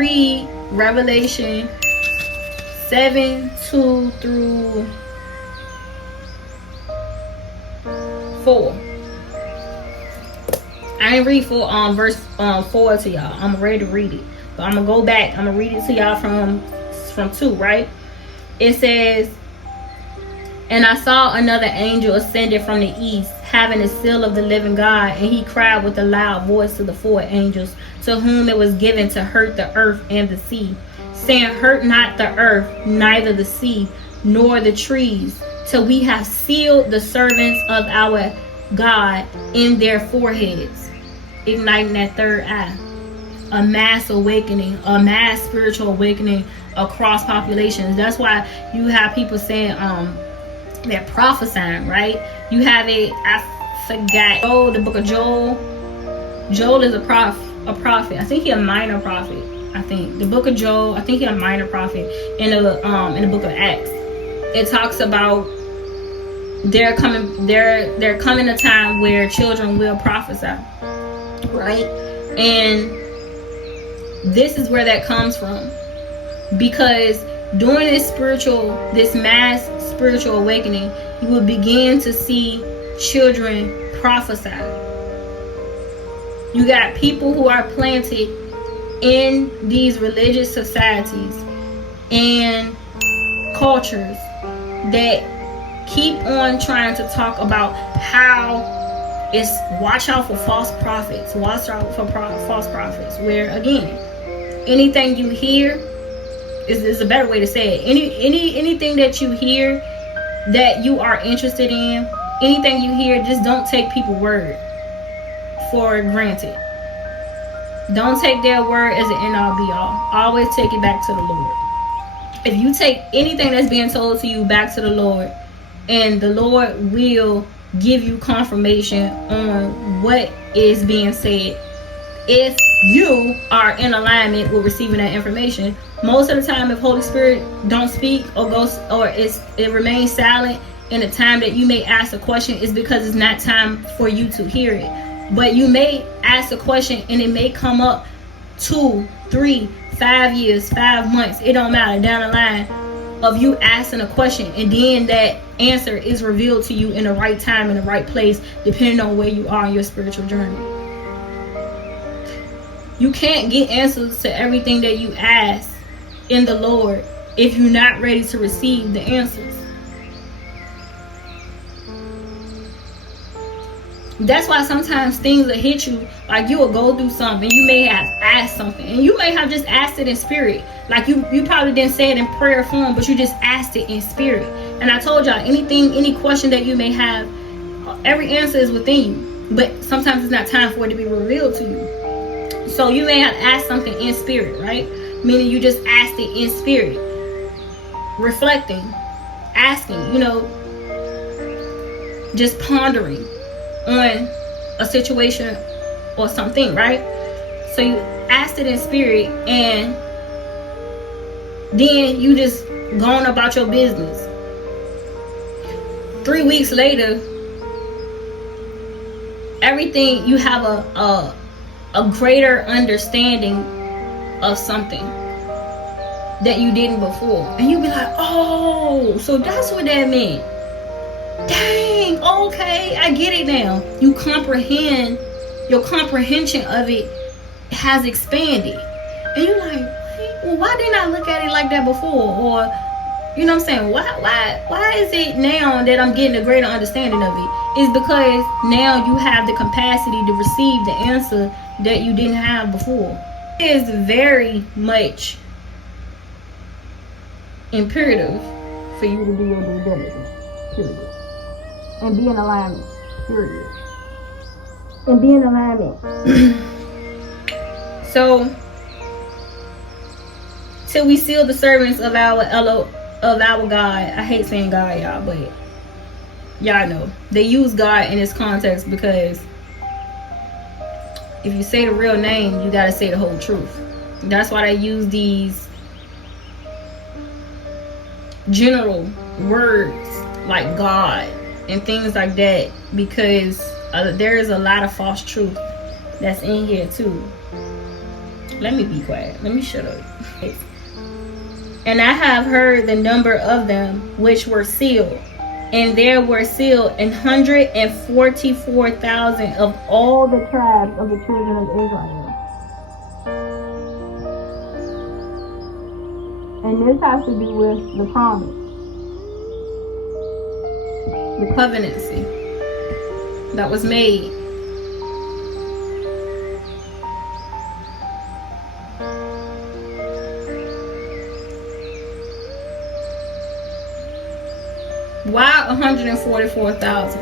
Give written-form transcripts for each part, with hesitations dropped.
read Revelation 7:2 through 4. I ain't read verse 4 to y'all. I'm ready to read it, but I'm gonna go back. I'm gonna read it to y'all from 2, right? It says, "And I saw another angel ascended from the east, having a seal of the living God, and he cried with a loud voice to the 4 angels, to whom it was given to hurt the earth and the sea, saying, Hurt not the earth, neither the sea, nor the trees, till we have sealed the servants of our God in their foreheads," igniting that third eye. A mass awakening, a mass spiritual awakening across populations. That's why you have people saying they're prophesying, right? You have I forgot, the book of Joel. Joel is a prophet. I think he's a minor prophet. I think the book of Joel, I think he's a minor prophet. In the book of Acts, it talks about there coming a time where children will prophesy, right? And this is where that comes from, because during this mass spiritual awakening, you will begin to see children prophesy. You got people who are planted in these religious societies and cultures that keep on trying to talk about how it's watch out for false prophets, watch out for false prophets, where again, anything you hear is a better way to say it. Anything that you hear that you are interested in, anything you hear, just don't take people's word for granted. Don't take their word as an end all be all. Always take it back to the Lord. If you take anything that's being told to you back to the Lord, and the Lord will give you confirmation on what is being said, if you are in alignment with receiving that information. Most of the time, if Holy Spirit don't speak or goes, or it remains silent in the time that you may ask a question, is because it's not time for you to hear it. But you may ask a question and it may come up 2, 3, 5 years, 5 months, it don't matter, down the line of you asking a question, and then that answer is revealed to you in the right time, in the right place, depending on where you are in your spiritual journey. You can't get answers to everything that you ask in the Lord if you're not ready to receive the answers. That's why sometimes things will hit you, like you will go through something, you may have asked something, and you may have just asked it in spirit. Like you probably didn't say it in prayer form, but you just asked it in spirit. And I told y'all, any question that you may have, every answer is within you, but sometimes it's not time for it to be revealed to you. So you may have asked something in spirit, right? Meaning you just asked it in spirit, reflecting, asking, just pondering on a situation or something, right? So you asked it in spirit, and then you just going about your business. 3 weeks later, everything, you have a greater understanding of something that you didn't before, and you be like, oh, so that's what that meant. Dang, okay, I get it now. You comprehend, your comprehension of it has expanded, and you're like, wait, well, why didn't I look at it like that before? Or you know what I'm saying, why is it now that I'm getting a greater understanding of it? It's because now you have the capacity to receive the answer that you didn't have before. It is very much imperative for you to be your due diligence, period. And be in alignment, period. And be in alignment. So, till we seal the servants of our God. I hate saying God, y'all, but y'all know they use God in this context because if you say the real name, you gotta say the whole truth. That's why they use these general words like God and things like that, because there is a lot of false truth that's in here too. Let me be quiet. Let me shut up. And I have heard the number of them which were sealed. And there were sealed 144,000 of all the tribes of the children of Israel. And this has to do with the promise. The covenancy that was made. Why 144,000?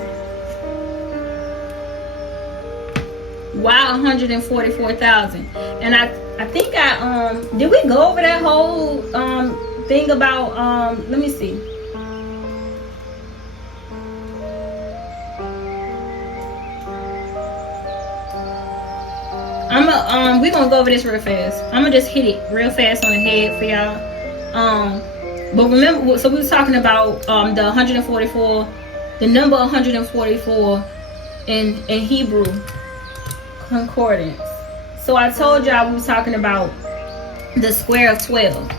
Why 144,000? And I think did we go over that whole thing about let me see. We're gonna go over this real fast. I'm gonna just hit it real fast on the head for y'all. But remember, so we was talking about the 144, the number 144 in Hebrew concordance. So I told y'all we was talking about the square of 12.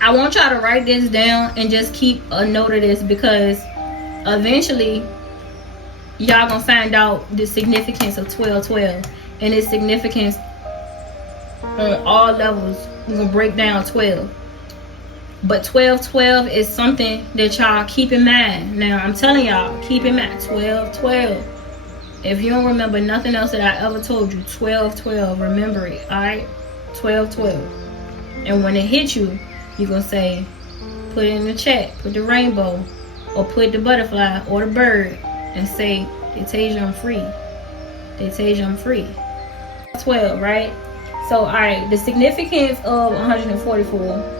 I want y'all to write this down and just keep a note of this, because eventually y'all gonna find out the significance of 1212 and its significance on all levels. We're gonna break down 12. But 1212 is something that y'all keep in mind. Now I'm telling y'all, keep in mind 1212. If you don't remember nothing else that I ever told you, 1212, remember it. Alright? 1212. And when it hits you, you're gonna say, put it in the chat, put the rainbow, or put the butterfly or the bird, and say, Deitasia, I'm free. Deitasia, I'm free. 12, right? So alright, the significance of 144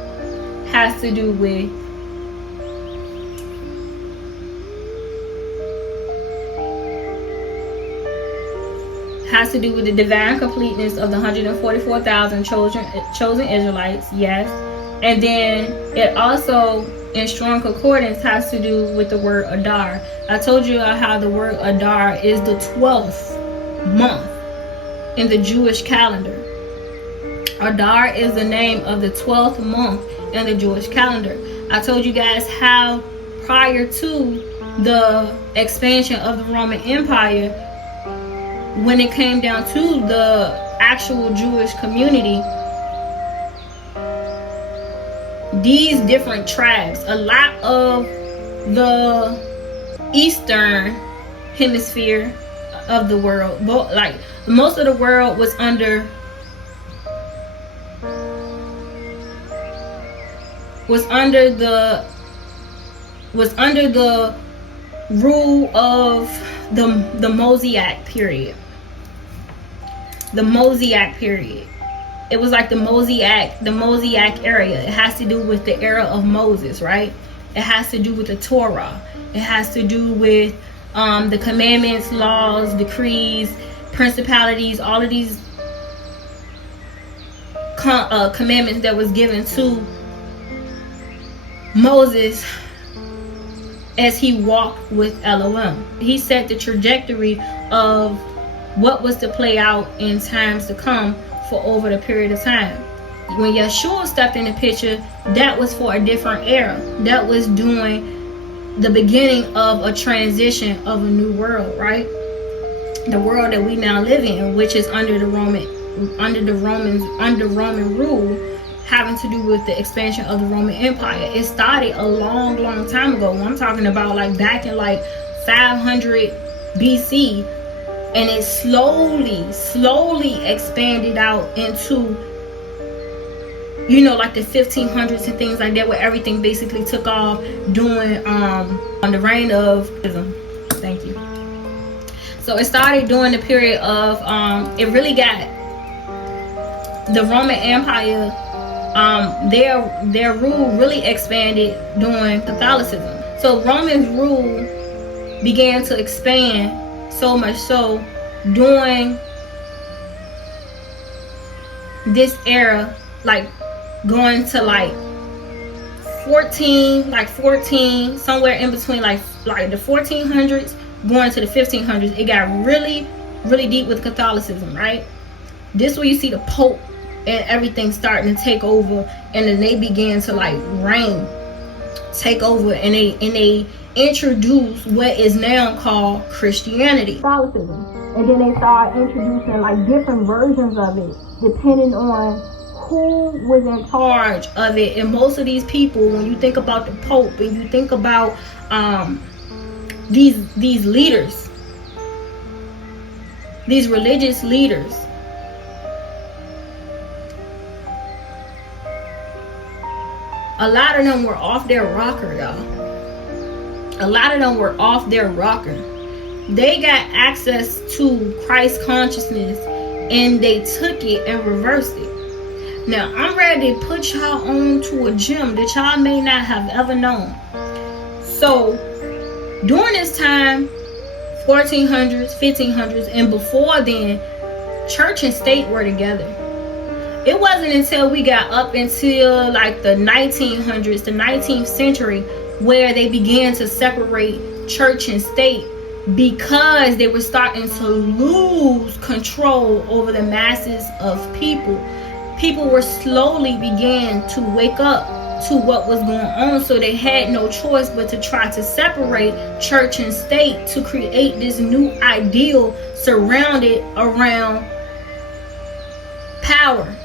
has to do with the divine completeness of the 144,000 chosen Israelites, yes. And then it also, in strong concordance, has to do with the word Adar. I told you how the word Adar is the 12th month in the Jewish calendar. Adar is the name of the 12th month in the Jewish calendar. I told you guys how prior to the expansion of the Roman Empire, when it came down to the actual Jewish community, these different tribes, a lot of the eastern hemisphere of the world, like most of the world was under the rule of the Mosaic period. The Mosaic period. It was like the Mosaic area. It has to do with the era of Moses, right? It has to do with the Torah. It has to do with the commandments, laws, decrees, principalities, all of these commandments that was given to Moses as he walked with Elohim. He set the trajectory of what was to play out in times to come for over the period of time. When Yeshua stepped in the picture, that was for a different era. That was during the beginning of a transition of a new world, right? The world that we now live in, which is under Roman rule, having to do with the expansion of the Roman Empire. It started a long time ago. I'm talking about like back in like 500 BC, and it slowly expanded out into, you know, like the 1500s and things like that, where everything basically took off during on the reign of, thank you. So it started during the period of it really got the Roman Empire, their rule really expanded during Catholicism. So Roman rule began to expand so much so during this era, like going to like 14, somewhere in between like the 1400s going to the 1500s. It got really deep with Catholicism, right? This is where you see the Pope and everything starting to take over, and then they began to like reign, take over, and they introduce what is now called Christianity, Catholicism. And then they start introducing like different versions of it depending on who was in charge of it. And most of these people, when you think about the Pope and you think about these leaders, these religious leaders, a lot of them were off their rocker, y'all. A lot of them were off their rocker. They got access to Christ consciousness and they took it and reversed it. Now, I'm ready to put y'all on to a gem that y'all may not have ever known. So, during this time, 1400s, 1500s, and before then, church and state were together. It wasn't until we got up until like the 1900s, the 19th century, where they began to separate church and state, because they were starting to lose control over the masses of people. People were slowly began to wake up to what was going on, so they had no choice but to try to separate church and state to create this new ideal surrounded around power,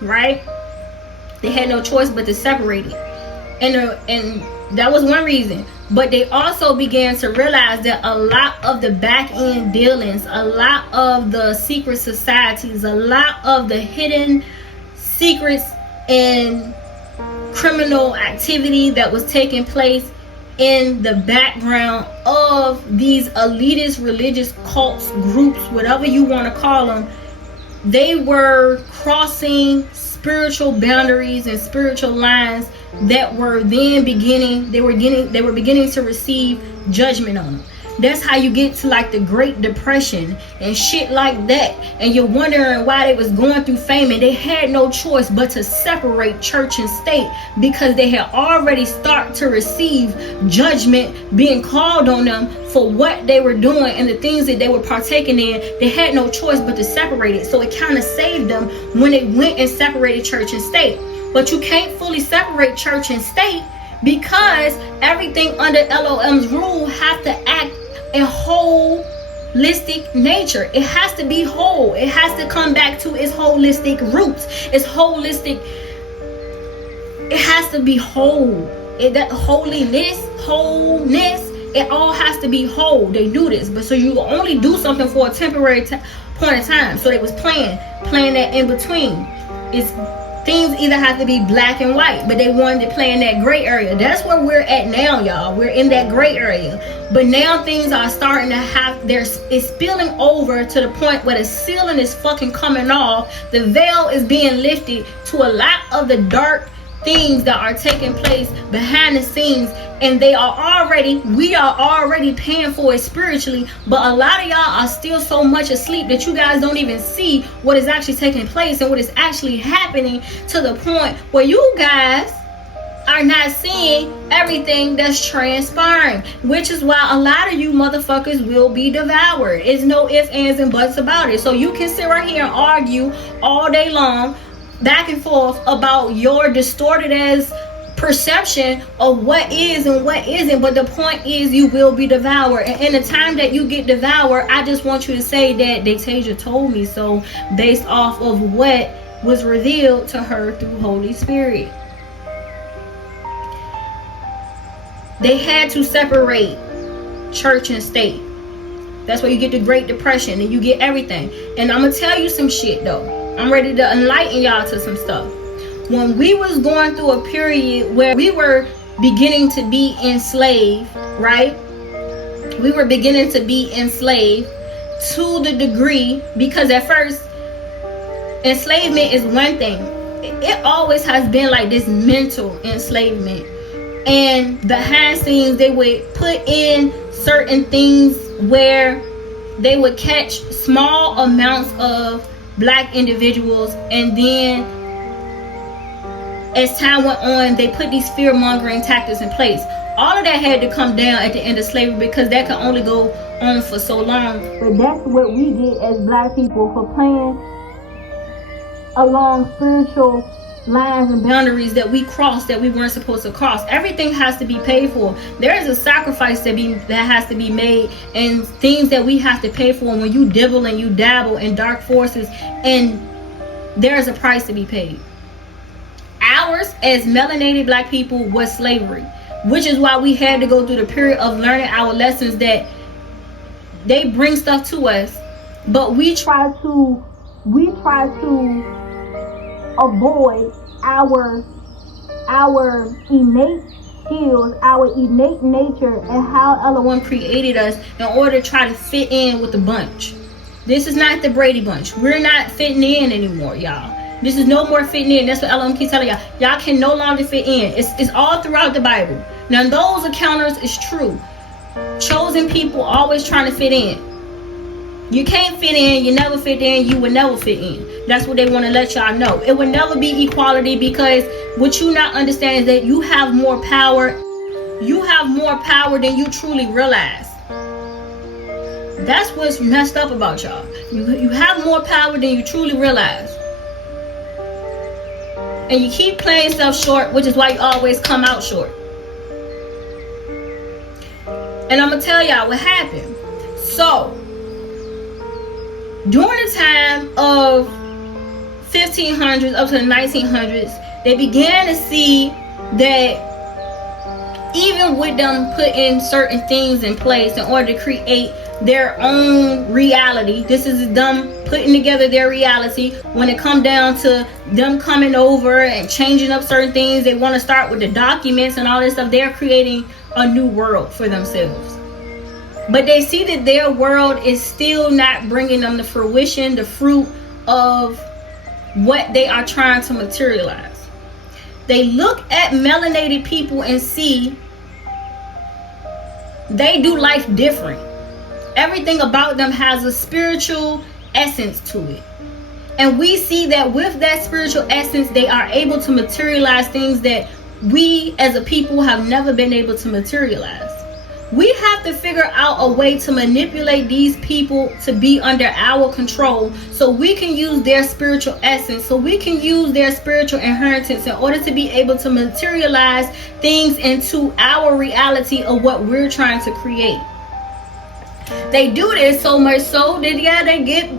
right? They had no choice but to separate it, and that was one reason. But they also began to realize that a lot of the back end dealings, a lot of the secret societies, a lot of the hidden secrets and criminal activity that was taking place in the background of these elitist religious cults, groups, whatever you want to call them, they were crossing spiritual boundaries and spiritual lines that were then beginning to receive judgment on them. That's how you get to like the Great Depression and shit like that, and you're wondering why they was going through famine. They had no choice but to separate church and state, because they had already started to receive judgment being called on them for what they were doing and the things that they were partaking in. They had no choice but to separate it. So it kind of saved them when they went and separated church and state. But you can't fully separate church and state, because everything under Elohim's rule has to act in holistic nature. It has to be whole. It has to come back to its holistic roots. Its holistic. It has to be whole. That wholeness, it all has to be whole. They do this, but so you only do something for a temporary point of time. So they was playing that in between. Things either have to be black and white, but they wanted to play in that gray area. That's where we're at now, y'all. We're in that gray area. But now things are starting to it's spilling over to the point where the ceiling is fucking coming off. The veil is being lifted to a lot of the dark things that are taking place behind the scenes, and we are already paying for it spiritually, but a lot of y'all are still so much asleep that you guys don't even see what is actually taking place and what is actually happening, to the point where you guys are not seeing everything that's transpiring, which is why a lot of you motherfuckers will be devoured. It's no ifs, ands, and buts about it. So you can sit right here and argue all day long back and forth about your distorted as perception of what is and what isn't, but the point is you will be devoured. And in the time that you get devoured, I just want you to say that Dictasia told me so, based off of what was revealed to her through Holy Spirit. They had to separate church and state. That's where you get the Great Depression and you get everything. And I'm gonna tell you some shit though. I'm ready to enlighten y'all to some stuff. When we was going through a period where we were beginning to be enslaved, right? We were beginning to be enslaved to the degree, because at first, enslavement is one thing. It always has been like this mental enslavement. And behind scenes, they would put in certain things where they would catch small amounts of black individuals, and then as time went on, they put these fear-mongering tactics in place. All of that had to come down at the end of slavery, because that could only go on for so long. But that's what we get as black people for playing along spiritual lines and boundaries that we crossed that we weren't supposed to cross. Everything has to be paid for. There is a sacrifice that has to be made, and things that we have to pay for when you dibble and you dabble in dark forces, and there's a price to be paid. Ours as melanated black people was slavery, which is why we had to go through the period of learning our lessons, that they bring stuff to us, but we try to avoid our innate skills, our innate nature, and how Elohim created us in order to try to fit in with the bunch. This is not the Brady Bunch. We're not fitting in anymore, y'all. This is no more fitting in. That's what Elohim keeps telling y'all. Y'all can no longer fit in. It's all throughout the Bible. Now, those encounters is true. Chosen people always trying to fit in. You can't fit in. You never fit in. You will never fit in. That's what they want to let y'all know. It will never be equality, because what you not understand is that you have more power. You have more power than you truly realize. That's what's messed up about y'all. You have more power than you truly realize. And you keep playing stuff short, which is why you always come out short. And I'm going to tell y'all what happened. So, during the time of 1500s up to the 1900s, they began to see that even with them putting certain things in place in order to create their own reality, this is them putting together their reality. When it comes down to them coming over and changing up certain things, they want to start with the documents and all this stuff. They're creating a new world for themselves. But they see that their world is still not bringing them the fruition, the fruit of what they are trying to materialize. They look at melanated people and see they do life different. Everything about them has a spiritual essence to it. And we see that with that spiritual essence, they are able to materialize things that we as a people have never been able to materialize. We have to figure out a way to manipulate these people to be under our control, so we can use their spiritual essence, so we can use their spiritual inheritance in order to be able to materialize things into our reality of what we're trying to create. They do this so much so that they get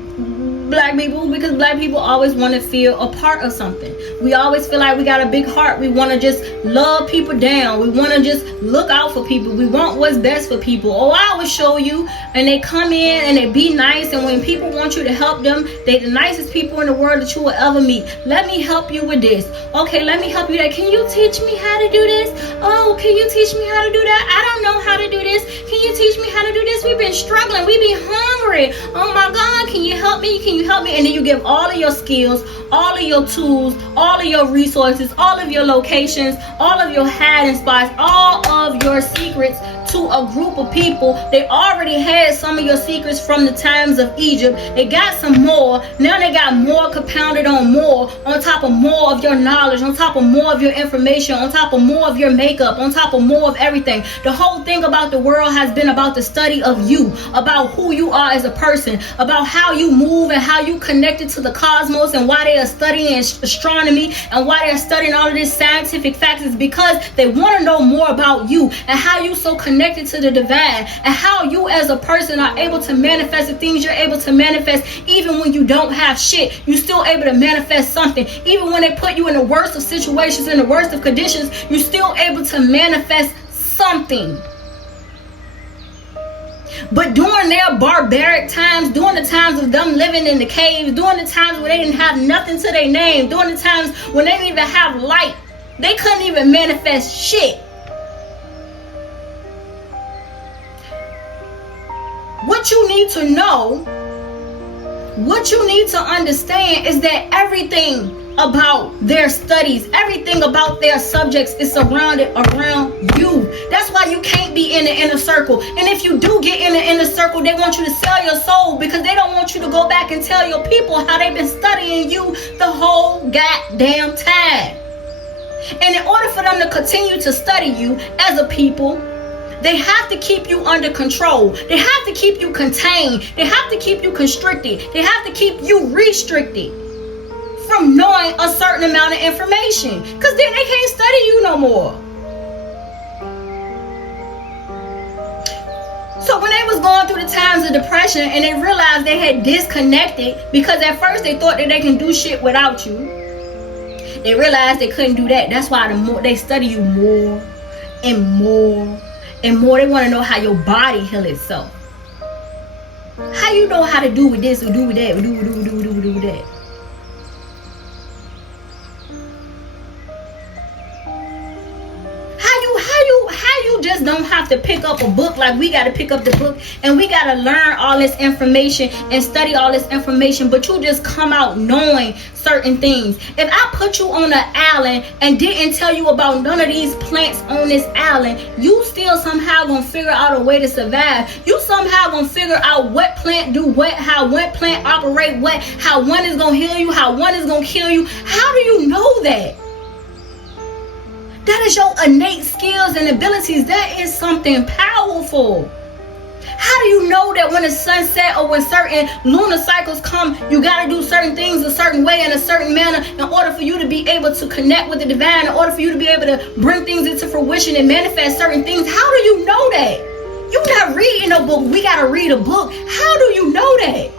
black people, because black people always want to feel a part of something. We always feel like we got a big heart. We want to just love people down. We want to just look out for people. We want what's best for people. Oh, I will show you. And they come in and they be nice, and when people want you to help them, they the nicest people in the world that you will ever meet. Let me help you with this. Okay, let me help you that. Can you teach me how to do this? Oh, can you teach me how to do that? I don't know how to do this. Can you teach me how to do this? We've been struggling. We've been hungry. Oh my God, can you help me? Can you help me? And then you give all of your skills, all of your tools, all of your resources, all of your locations, all of your hiding spots, all of your secrets to a group of people. They already had some of your secrets from the times of Egypt. They got some more. Now they got more compounded on more, on top of more of your knowledge, on top of more of your information, on top of more of your makeup, on top of more of everything. The whole thing about the world has been about the study of you, about who you are as a person, about how you move and how you connected to the cosmos, and why they are studying astronomy and why they're studying all of this scientific facts is because they want to know more about you and how you so connected to the divine, and how you as a person are able to manifest the things you're able to manifest. Even when you don't have shit, you're still able to manifest something. Even when they put you in the worst of situations, in the worst of conditions, you're still able to manifest something. But during their barbaric times, during the times of them living in the caves, during the times where they didn't have nothing to their name, during the times when they didn't even have light, they couldn't even manifest shit. What you need to know, what you need to understand is that everything about their studies, everything about their subjects is surrounded around you. That's why you can't be in the inner circle. And if you do get in the inner circle, they want you to sell your soul, because they don't want you to go back and tell your people how they've been studying you the whole goddamn time. And in order for them to continue to study you as a people, They have to keep you under control. They have to keep you contained. They have to keep you constricted. They have to keep you restricted from knowing a certain amount of information. Because then they can't study you no more. So when they was going through the times of depression and they realized they had disconnected, because at first they thought that they can do shit without you, they realized they couldn't do that. That's why the more they study you more and more and more. They want to know how your body heals itself. How you know how to do with this or do with that, or do with that. How you just don't have to pick up a book like we got to pick up the book and we got to learn all this information and study all this information, but you just come out knowing certain things. If I put you on an island and didn't tell you about none of these plants on this island, you still somehow gonna figure out a way to survive. You somehow gonna figure out what plant do what, how what plant operate what, how one is gonna heal you, how one is gonna kill you. How do you know that? That is your innate skills and abilities. That is something powerful. How do you know that when the sun set or when certain lunar cycles come, you got to do certain things a certain way in a certain manner in order for you to be able to connect with the divine, in order for you to be able to bring things into fruition and manifest certain things? How do you know that? You're not reading a book. We got to read a book. How do you know that?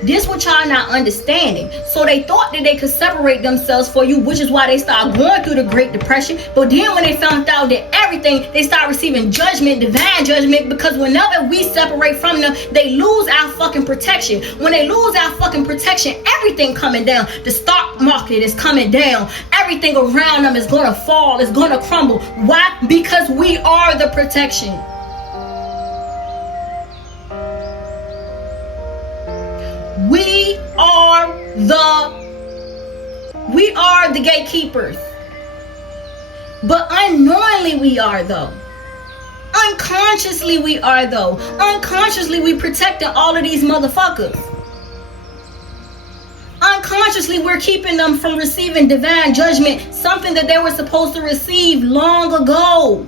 This what y'all not understanding. So they thought that they could separate themselves for you, which is why they started going through the Great Depression. But then when they found out that everything, they start receiving judgment, divine judgment, because whenever we separate from them, they lose our fucking protection. When they lose our fucking protection, everything coming down. The stock market is coming down. Everything around them is going to fall. It's going to crumble. Why? Because we are the protection. We are the gatekeepers. But unknowingly we are though. Unconsciously we are though. Unconsciously we protecting all of these motherfuckers. Unconsciously we're keeping them from receiving divine judgment, something that they were supposed to receive long ago.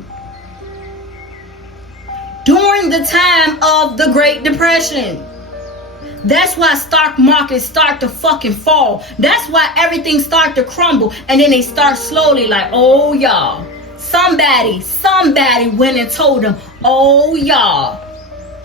During the time of the Great Depression. That's why stock markets start to fucking fall. That's why everything start to crumble. And then they start slowly like, oh y'all. Somebody went and told them, oh y'all.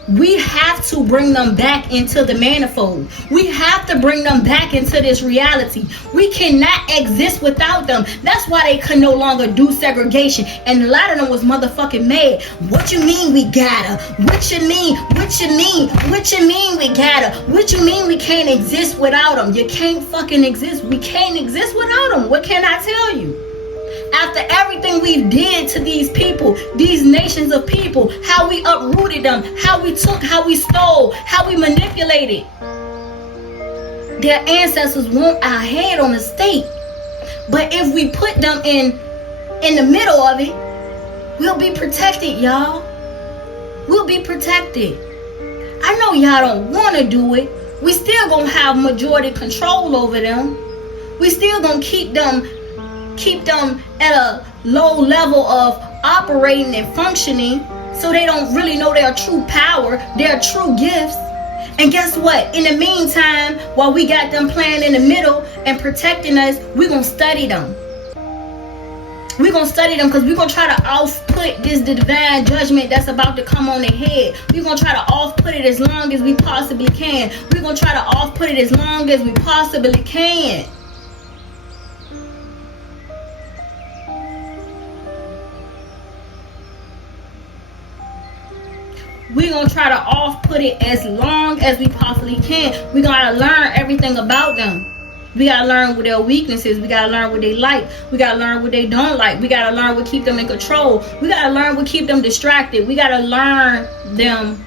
We have to bring them back into the manifold. We have to bring them back into this reality. We cannot exist without them. That's why they could no longer do segregation. And a lot of them was motherfucking mad. What you mean we gotta? What you mean? What you mean? What you mean we gotta? What you mean we can't exist without them? You can't fucking exist. We can't exist without them. What can I tell you? After everything we did to these people, these nations of people, how we uprooted them, how we took, how we stole, how we manipulated. Their ancestors want our head on the stake. But if we put them in the middle of it, we'll be protected, y'all. We'll be protected. I know y'all don't want to do it. We still gonna have majority control over them. We still gonna keep them at a low level of operating and functioning, so they don't really know their true power, their true gifts. And guess what? In the meantime, while we got them playing in the middle and protecting us, we're going to study them. We're going to study them because we're going to try to off-put this divine judgment that's about to come on their head. We're going to try to off-put it as long as we possibly can. We're going to try to off-put it as long as we possibly can. We're going to try to off-put it as long as we possibly can. We got to learn everything about them. We got to learn what their weaknesses. We got to learn what they like. We got to learn what they don't like. We got to learn what keep them in control. We got to learn what keep them distracted. We got to learn them,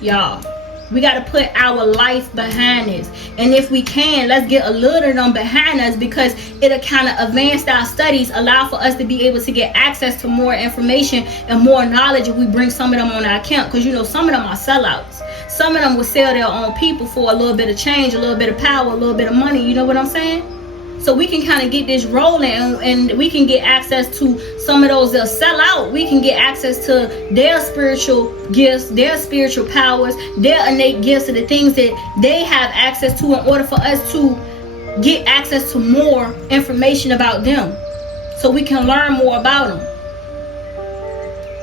y'all. We got to put our life behind us. And if we can, let's get a little of them behind us, because it'll kind of advance our studies, allow for us to be able to get access to more information and more knowledge if we bring some of them on our account. Because, you know, some of them are sellouts. Some of them will sell their own people for a little bit of change, a little bit of power, a little bit of money. You know what I'm saying? So we can kind of get this rolling, and we can get access to some of those that sell out. We can get access to their spiritual gifts, their spiritual powers, their innate gifts, and the things that they have access to in order for us to get access to more information about them, so we can learn more about them.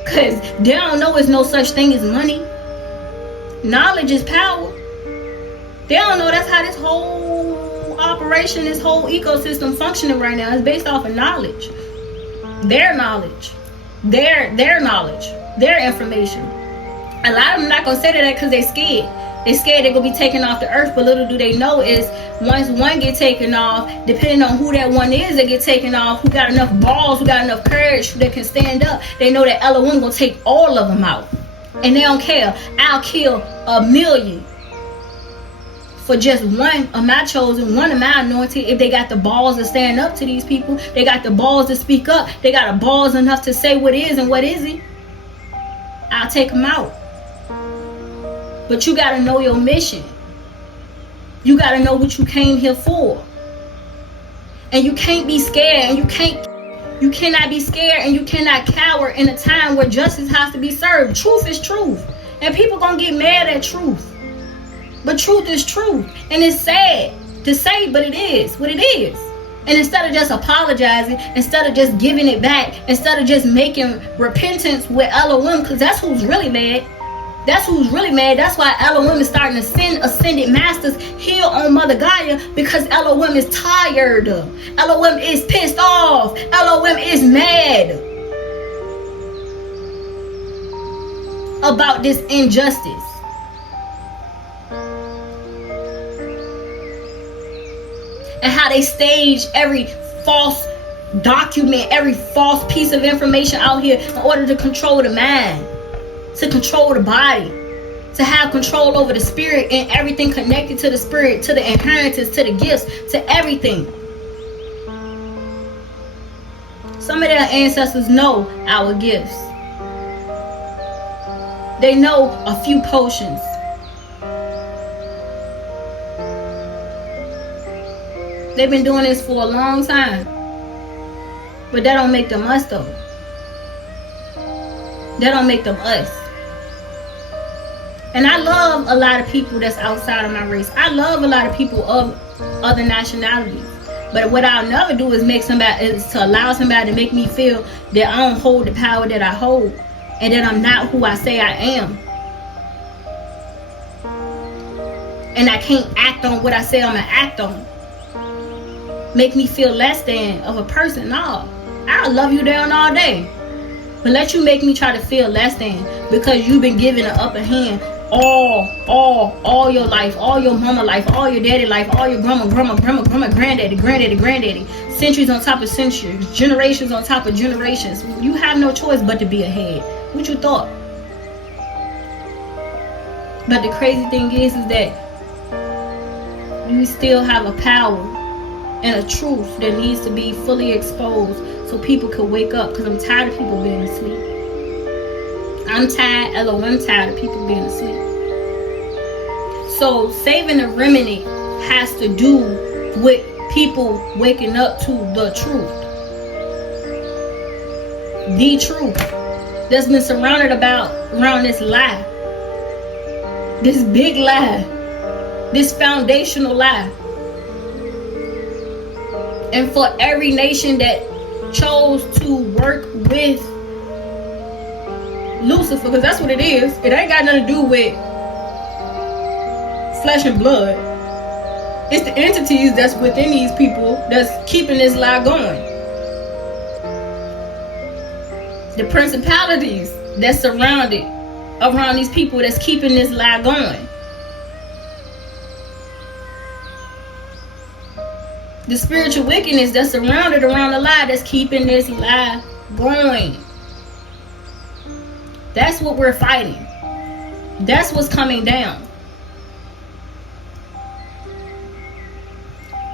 Because they don't know there's no such thing as money. Knowledge is power. They don't know that's how this whole operation, this whole ecosystem functioning right now is based off of knowledge. Their knowledge. Their knowledge. Their information. A lot of them not going to say that because they're scared. They're scared they're going to be taken off the earth, but little do they know is once one get taken off, depending on who that one is that get taken off, who got enough balls, who got enough courage, that can stand up, they know that Elohim going to take all of them out. And they don't care. I'll kill 1,000,000 for just one of my chosen, one of my anointed, if they got the balls to stand up to these people. They got the balls to speak up. They got the balls enough to say what is and what isn't. I'll take them out. But you got to know your mission. You got to know what you came here for. And you can't be scared, and you cannot be scared, and you cannot cower in a time where justice has to be served. Truth is truth. And people going to get mad at truth. But truth is truth. And it's sad to say, but it is what it is. And instead of just apologizing, instead of just giving it back, instead of just making repentance with Elohim, because that's who's really mad. That's who's really mad. That's why Elohim is starting to send ascended masters here on Mother Gaia, because Elohim is tired. Elohim is pissed off. Elohim is mad about this injustice. And how they stage every false document, every false piece of information out here in order to control the mind, to control the body, to have control over the spirit and everything connected to the spirit, to the inheritance, to the gifts, to everything. Some of their ancestors know our gifts. They know a few potions. They've been doing this for a long time. But that don't make them us though. That don't make them us. And I love a lot of people that's outside of my race. I love a lot of people of other nationalities. But what I'll never do is to allow somebody to make me feel that I don't hold the power that I hold, and that I'm not who I say I am. And I can't act on what I say I'm gonna act on. Make me feel less than of a person. No, I'll love you down all day. But let you make me try to feel less than because you've been given an upper hand all your life, all your mama life, all your daddy life, all your grandma, granddaddy, centuries on top of centuries, generations on top of generations. You have no choice but to be ahead. What you thought? But the crazy thing is that you still have a power and a truth that needs to be fully exposed so people can wake up, because I'm tired of people being asleep. I'm tired of people being asleep. So saving the remnant has to do with people waking up to the truth. The truth that's been surrounded around this lie. This big lie. This foundational lie. And for every nation that chose to work with Lucifer, because that's what it is. It ain't got nothing to do with flesh and blood. It's the entities that's within these people that's keeping this lie going. The principalities that's surrounded around these people that's keeping this lie going. The spiritual wickedness that's surrounded around the lie that's keeping this lie going. That's what we're fighting. That's what's coming down.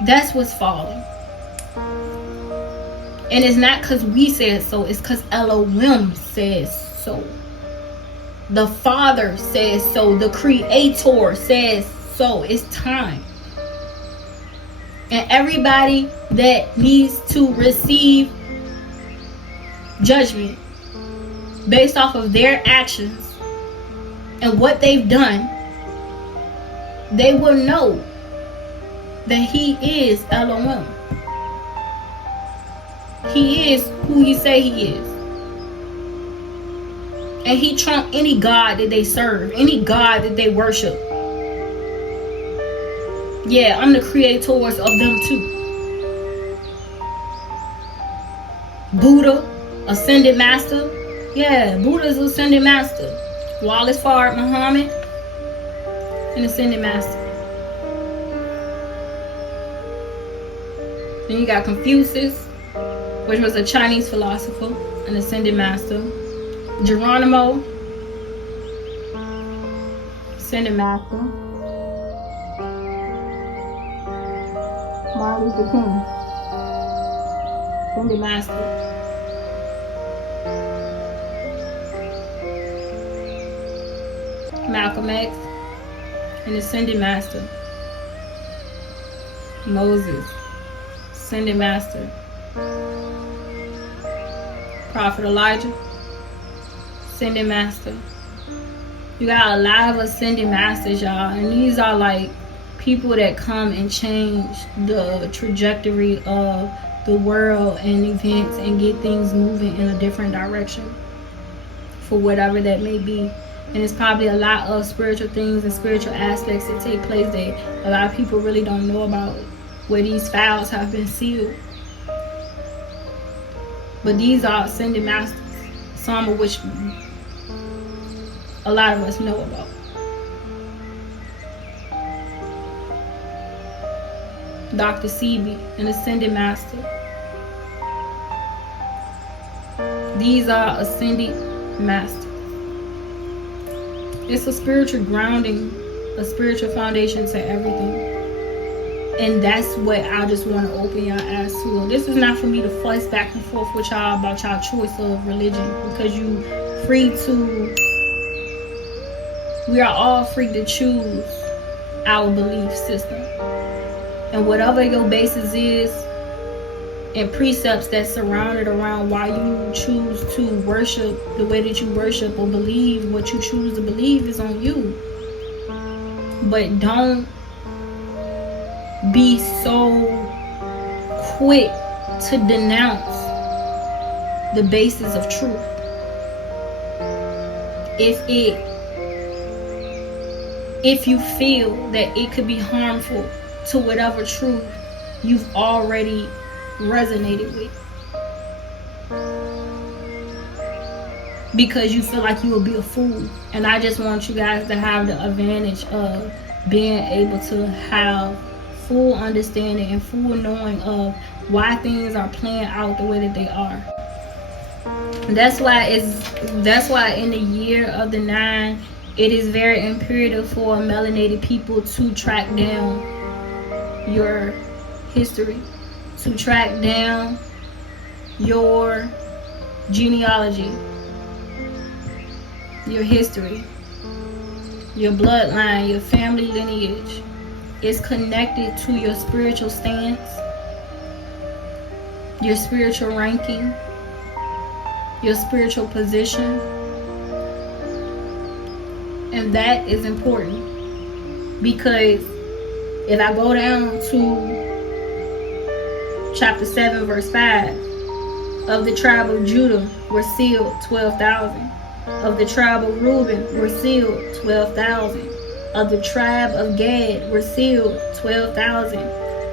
That's what's falling. And it's not because we said so. It's because Elohim says so. The Father says so. The Creator says so. It's time. And everybody that needs to receive judgment based off of their actions and what they've done, they will know that he is Elohim. He is who he say he is. And he trump any God that they serve, any God that they worship. Yeah, I'm the creators of them too. Buddha, ascended master. Yeah, Buddha's ascended master. Wallace Fard Muhammad, an ascended master. Then you got Confucius, which was a Chinese philosopher, an ascended master. Geronimo, ascended master. Martin Luther King, ascended master. Malcolm X, an ascended master. Moses, ascended master. Prophet Elijah, ascended master. You got a lot of ascended masters, y'all, and these are like people that come and change the trajectory of the world and events and get things moving in a different direction for whatever that may be. And it's probably a lot of spiritual things and spiritual aspects that take place that a lot of people really don't know about, where these files have been sealed. But these are ascended masters, some of which a lot of us know about. Dr. Sebi, an ascended master. These are ascended masters. It's a spiritual grounding, a spiritual foundation to everything. And that's what I just want to open your eyes to. This is not for me to fuss back and forth with y'all about y'all choice of religion, because you free to, we are all free to choose our belief system. And whatever your basis is and precepts that's surrounded around why you choose to worship the way that you worship or believe what you choose to believe is on you. But don't be so quick to denounce the basis of truth. If you feel that it could be harmful to whatever truth you've already resonated with, because you feel like you will be a fool. And I just want you guys to have the advantage of being able to have full understanding and full knowing of why things are playing out the way that they are. That's why in the year of the 9, it is very imperative for melanated people to track down your history, to track down your genealogy, your history, your bloodline, your family lineage is connected to your spiritual stance, your spiritual ranking, your spiritual position. And that is important, because if I go down to chapter 7 verse 5, of the tribe of Judah were sealed 12,000. Of the tribe of Reuben were sealed 12,000. Of the tribe of Gad were sealed 12,000.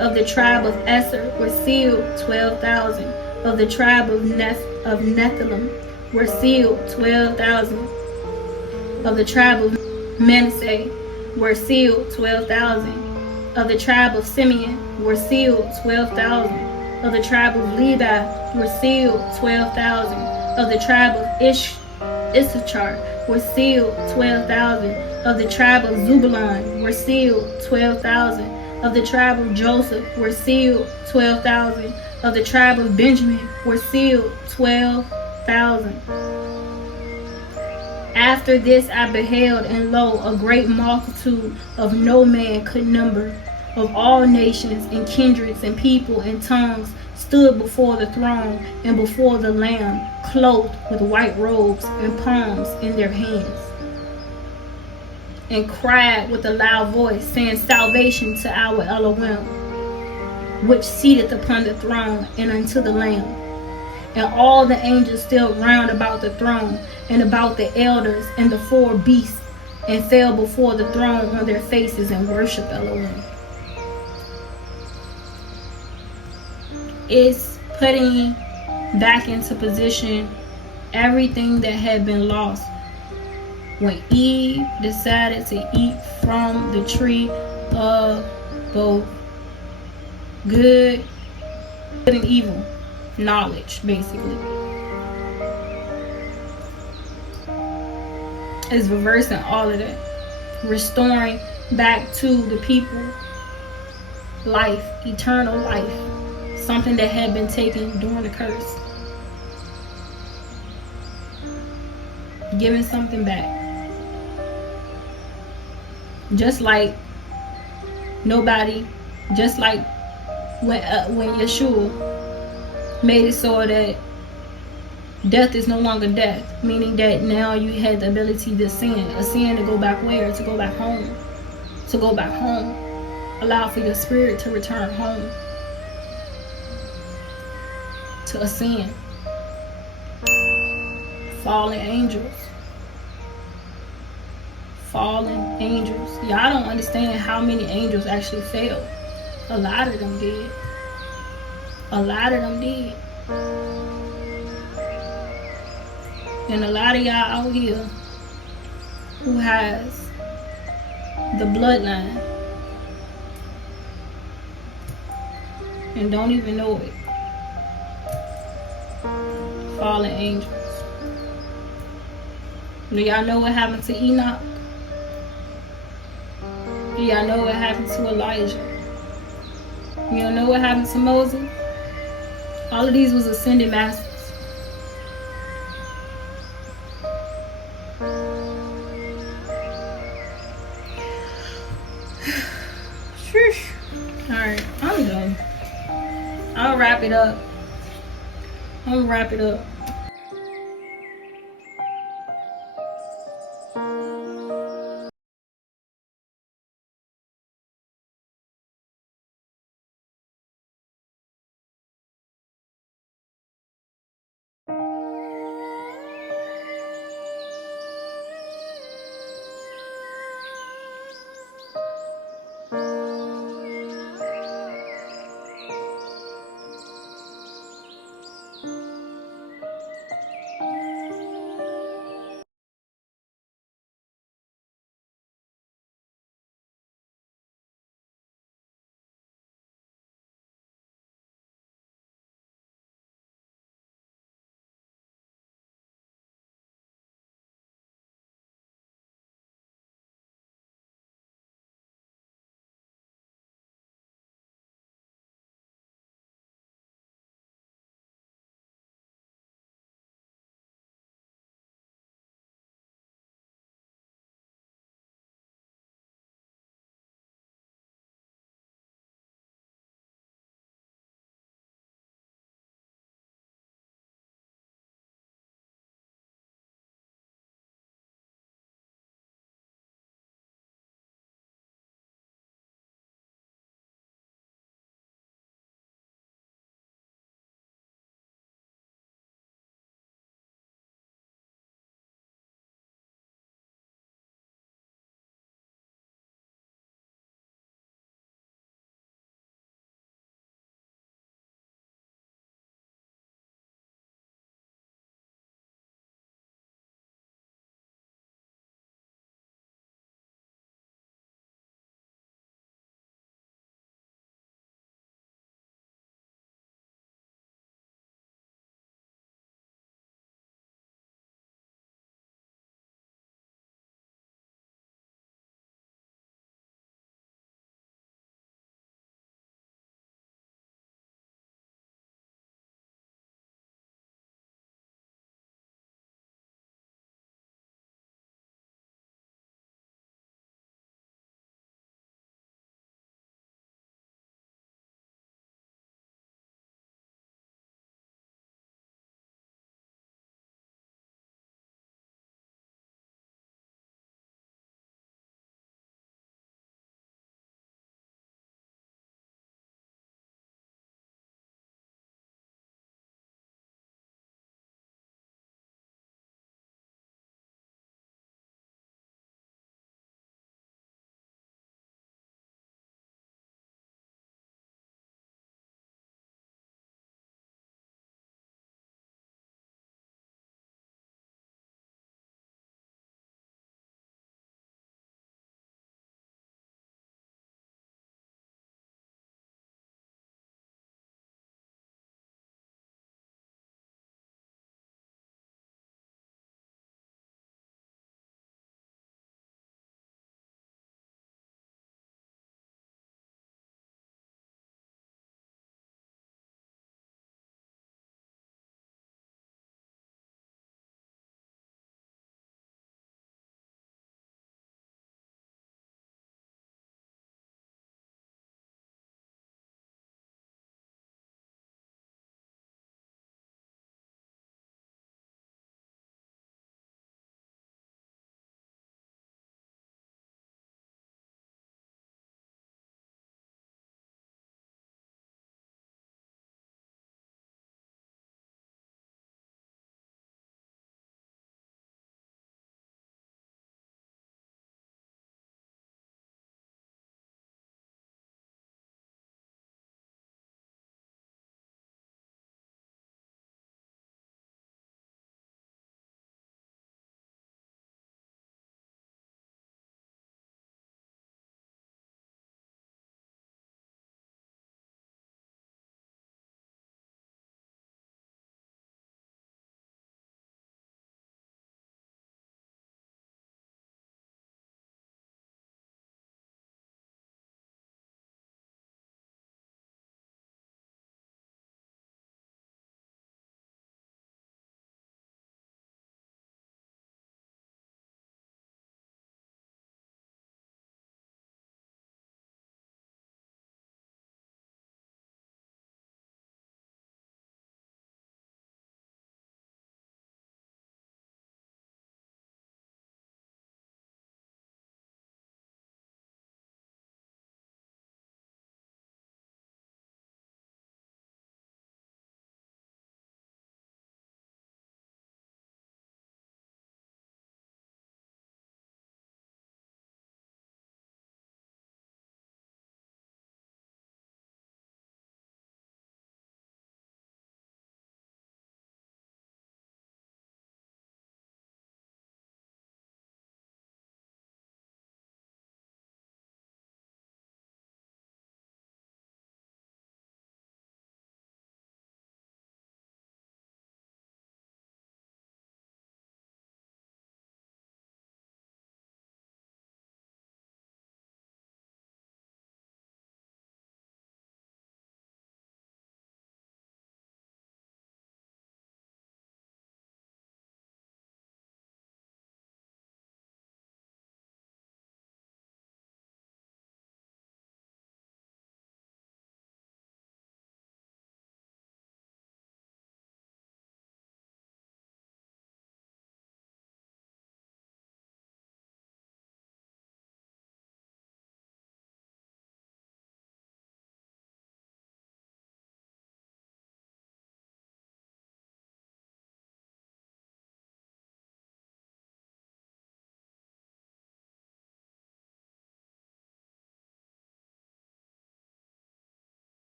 Of the tribe of Esser were sealed 12,000. Of the tribe of Nephilim were sealed 12,000. Of the tribe of Manasseh were sealed 12,000. Of the tribe of Simeon were sealed 12,000. Of the tribe of Levi were sealed 12,000. Of the tribe of Issachar were sealed 12,000. Of the tribe of Zebulun were sealed 12,000. Of the tribe of Joseph were sealed 12,000. Of the tribe of Benjamin were sealed 12,000. After this I beheld, and lo, a great multitude of no man could number, of all nations and kindreds and people and tongues stood before the throne and before the Lamb, clothed with white robes and palms in their hands, and cried with a loud voice, saying, Salvation to our Elohim, which seated upon the throne, and unto the Lamb. And all the angels stood round about the throne, and about the elders and the four beasts, and fell before the throne on their faces and worshiped Elohim. It's putting back into position everything that had been lost when Eve decided to eat from the tree of both good and evil, knowledge, basically. It's reversing all of that, restoring back to the people life, eternal life, something that had been taken during the curse, giving something back. Just like when Yeshua made it so that death is no longer death, meaning that now you had the ability to sin, a sin to go back where? To go back home. To go back home. Allow for your spirit to return home. To ascend. Fallen angels. Fallen angels. Y'all don't understand how many angels actually fell. A lot of them did. A lot of them did. And a lot of y'all out here who has the bloodline and don't even know it. Fallen angels. Do y'all know what happened to Enoch? Do y'all know what happened to Elijah? You don't know what happened to Moses? All of these was ascended masters. Alright, I'm done. I'll wrap it up.